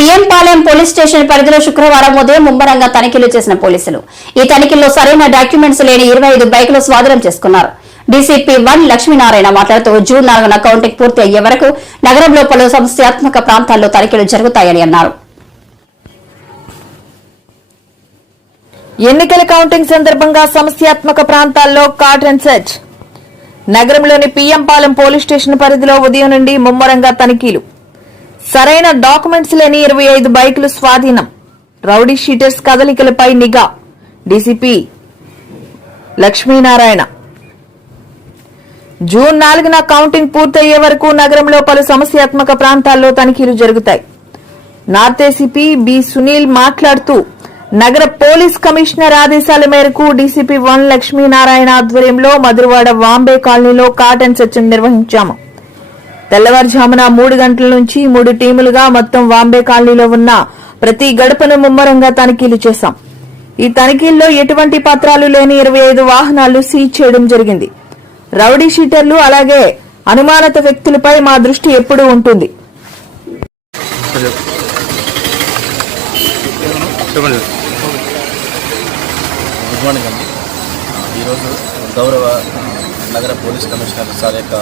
PM Palem police station పరిధిలో శుక్రవారం ఉదయం ముమ్మరంగా తనిఖీలు చేసిన పోలీసులు. ఈ తనిఖీల్లో సరైన డాక్యుమెంట్స్ లేని ఇరవై ఐదు బైకులు స్వాధీనం చేసుకున్నారు. డీసీపీ వన్ లక్ష్మీనారాయణ మాట్లాడుతూ జూన్ నాలుగున కౌంటింగ్ పూర్తి అయ్యే వరకు నగరంలో పలు సమస్యాత్మక ప్రాంతాల్లో తనిఖీలు జరుగుతాయని అన్నారు. ఎన్నికల కౌంటింగ్ సందర్భంగా సమస్యాత్మక ప్రాంతాల్లో కాట్ అండ్ సెర్చ్. నగరంలోని పిఎంపాలెం పోలీస్ స్టేషన్ పరిధిలో ఉదయం నుండి ముమ్మరంగా తనిఖీలు. సరైన డాక్యుమెంట్స్ లేని ఇరవై ఐదు బైకులు స్వాధీనం. రౌడీ షీటర్స్ కదలికలపై నిఘా. డీసీపీ లక్ష్మీనారాయణ. జూన్ నాలుగున కౌంటింగ్ పూర్తయ్యే వరకు నగరంలో పలు సమస్యాత్మక ప్రాంతాల్లో తనిఖీలు జరుగుతాయి. నార్త్ ఏసీపీ బి సునీల్ మాట్లాడుతూ నగర పోలీస్ కమిషనర్ ఆదేశాల మేరకు డీసీపీ వన్ లక్ష్మీనారాయణ ఆధ్వర్యంలో మధురవాడ వాంబే కాలనీలో కాటన్ చర్చను నిర్వహించాము. తెల్లవారుజామున మూడు గంటల నుంచి మూడు టీములుగా మొత్తం వాంబే కాలనీలో ఉన్న ప్రతి గడపను ముమ్మరంగా తనిఖీలు చేశాం. ఈ తనిఖీల్లో ఎటువంటి పత్రాలు లేని ఇరవై ఐదు వాహనాలు సీజ్ చేయడం జరిగింది. రౌడీ షీటర్లు అలాగే అనుమానిత వ్యక్తులపై మా దృష్టి ఎప్పుడూ ఉంటుంది. గుడ్ మార్నింగ్ అండి. ఈరోజు గౌరవ నగర పోలీస్ కమిషనర్ సార్ యొక్క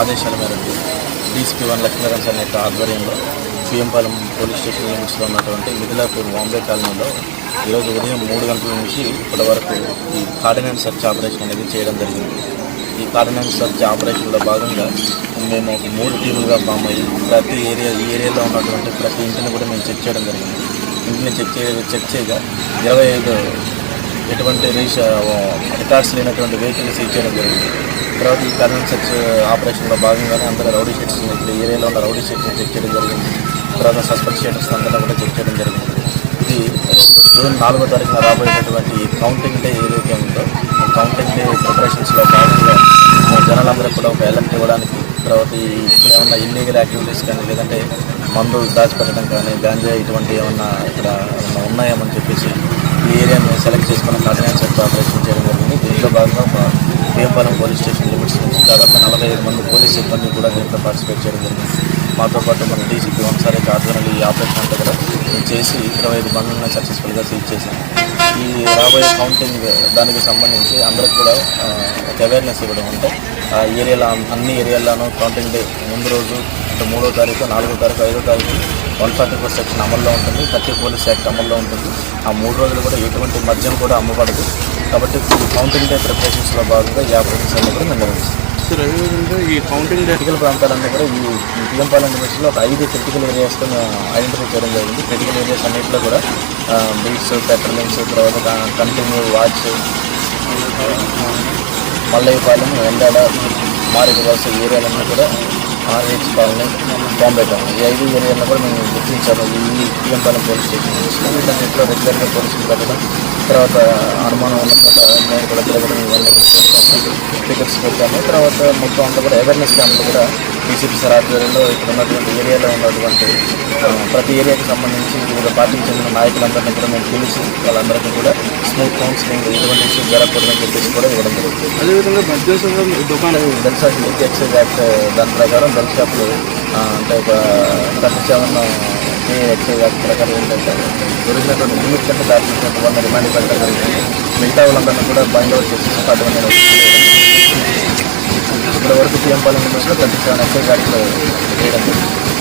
ఆదేశాల మేరకు డీసీపీ వన్ లక్ష్మీనారాయణ సార్ యొక్క ఆధ్వర్యంలో పిఎంపాలెం పోలీస్ స్టేషన్ లిమిట్స్లో ఉన్నటువంటి మిథిలాపూర్ బాంబే కాలనీలో ఈరోజు ఉదయం మూడు గంటల నుంచి ఇప్పటి వరకు ఈ కార్డినెన్స్ సర్చ్ ఆపరేషన్ అనేది చేయడం జరిగింది. ఈ కార్డినెన్స్ సర్చ్ ఆపరేషన్లో భాగంగా మేము ఒక మూడు టీములుగా ఫామ్ అయ్యి ప్రతి ఏరియా ఈ ఏరియాలో ఉన్నటువంటి ప్రతి ఇంటిని కూడా మేము చెక్ చేయడం జరిగింది. ఇంటిని చెక్ చే చెక్ చేయగా ఇరవై ఐదు ఎటువంటి రీష రికార్డ్స్ లేనటువంటి వెహికల్స్ ఇచ్చేయడం చేయడం జరిగింది. తర్వాత ఈ కరెంట్ సెర్చ్ ఆపరేషన్లో భాగంగానే అందరూ రౌడీ షీట్స్ ఇక్కడ ఏరియాలో ఉన్న రౌడీ షీట్స్ని చెక్ చేయడం జరిగింది. తర్వాత సస్పెక్ట్ షీటర్స్ అందరూ కూడా చెక్ చేయడం జరిగింది. ఇది జూన్ నాలుగో తారీఖున రాబోయేటటువంటి కౌంటింగ్ డే ఏదైతే ఉందో కౌంటింగ్ డే ప్రిపరేషన్స్లో భాగంగా జనాలందరూ కూడా ఒక ఎలర్ట్ ఇవ్వడానికి తర్వాత ఈ ఇక్కడ ఏమన్నా ఇల్లీగల్ యాక్టివిటీస్ కానీ లేదంటే మందులు దాచిపెట్టడం కానీ గాంజా ఇటువంటి ఏమన్నా ఇక్కడ ఏమన్నా ఉన్నాయేమని చెప్పేసి ఈ ఏరియాని సెలెక్ట్ చేసుకున్న కార్డినెన్స్ ఆపరేషన్ చేయడం జరిగింది. దీంట్లో భాగంగా మా పోలీస్ స్టేషన్ లిమిట్స్ నుంచి దాదాపు నలభై ఐదు మంది పోలీస్ సిబ్బంది కూడా దీంట్లో పార్టిసిపేట్ చేయడం జరిగింది. మాతో పాటు మన డీసీపీ వన్సారి ఆధ్వర్యంలో ఈ ఆపరేషన్ అంతా కూడా చేసి ఇరవై ఐదు బండ్లను సక్సెస్ఫుల్గా సీజ్ చేశాం ఈ రాబోయే కౌంటింగ్ దానికి సంబంధించి అందరికి కూడా ఒక అవేర్నెస్ ఇవ్వడం అంటే ఆ ఏరియాలో అన్ని ఏరియాల్లోనూ కౌంటింగ్ డే ముందు రోజు అంటే మూడో తారీఖు నాలుగో తారీఖు ఐదో తారీఖు వన్ ఫార్టీ ఫోర్ సెక్షన్ అమల్లో ఉంటుంది థర్టీ పోలీస్ యాక్ట్ అమల్లో ఉంటుంది. ఆ మూడు రోజులు కూడా ఎటువంటి మద్యం కూడా అమ్మబడదు. కాబట్టి కౌంటింగ్ డే ప్రిపరేషన్స్లో భాగంగా ఈ ఆపరేషన్స్ అన్ని కూడా నిర్వహిస్తాం. సార్ అదేవిధంగా ఈ కౌంటింగ్ డే క్రిటికల్ ప్రాంతాలన్నీ కూడా ఈ పిఎంపాలెం లిమిట్స్లో ఒక ఐదు క్రిటికల్ ఏరియాస్తో ఐడెంటిఫై చేయడం జరిగింది. క్రిటికల్ ఏరియాస్ అన్నింటిలో కూడా బీట్స్ పెట్రోలింగ్స్ తర్వాత కంటిన్యూ వాచ్ మల్లయ్యపాలెం ఎండాడ మారేడు వలస ఏరియాలన్నీ కూడా ఆర్హెచ్ కాలనీ బాంబే కాలనీ ఈ ఐదు ఏరియాలో కూడా మేము గుర్తించాము. ఈ పిఎంపాలెం పోలీస్ స్టేషన్ వీటన్నింటిలో రెగ్యులర్గా పోలీసులు పెట్టడం తర్వాత అనుమానం ఉన్న చోట నేను కూడా తిరగడం ఇవన్నీ స్పీకర్స్ పెట్టాము. తర్వాత మొత్తం అంతా కూడా అవేర్నెస్ క్యాంపులు కూడా బీసీపీ సార్ ఆధ్వర్యంలో ఇక్కడ ఉన్నటువంటి ఏరియాలో ఉన్నటువంటి ప్రతి ఏరియాకి సంబంధించి వివిధ పార్టీకి చెందిన నాయకులందరినీ కూడా మేము పిలిచి వాళ్ళందరికీ కూడా స్మూత్ కౌన్సిలింగ్ ఎటువంటి ఇష్యూస్ జరగకూడదని చెప్పేసి కూడా ఇవ్వడం జరుగుతుంది అదేవిధంగా మద్యం సంఘం దుకాణం బెల్సా ఎక్సైజ్ యాక్ట్ దాని ప్రకారం బెల్ షాపులు అంటే ఒక థర్టీ సెవెన్ ఎక్సైజ్ యాక్ట్ ప్రకారం ఏంటంటే దొరికినటువంటి లిమిట్ కంటే దాటినటువంటి వాళ్ళ రిమాండ్ పెట్టడం జరుగుతుంది మిగతా వాళ్ళందరినీ కూడా బైండ్ అవుట్ చేసి అటువంటి ఇప్పటి వరకు సీఎం పాలన లిమిట్స్లో థర్టీ సెవెన్ ఎక్సైజ్ యాక్ట్లో వేయడం జరిగింది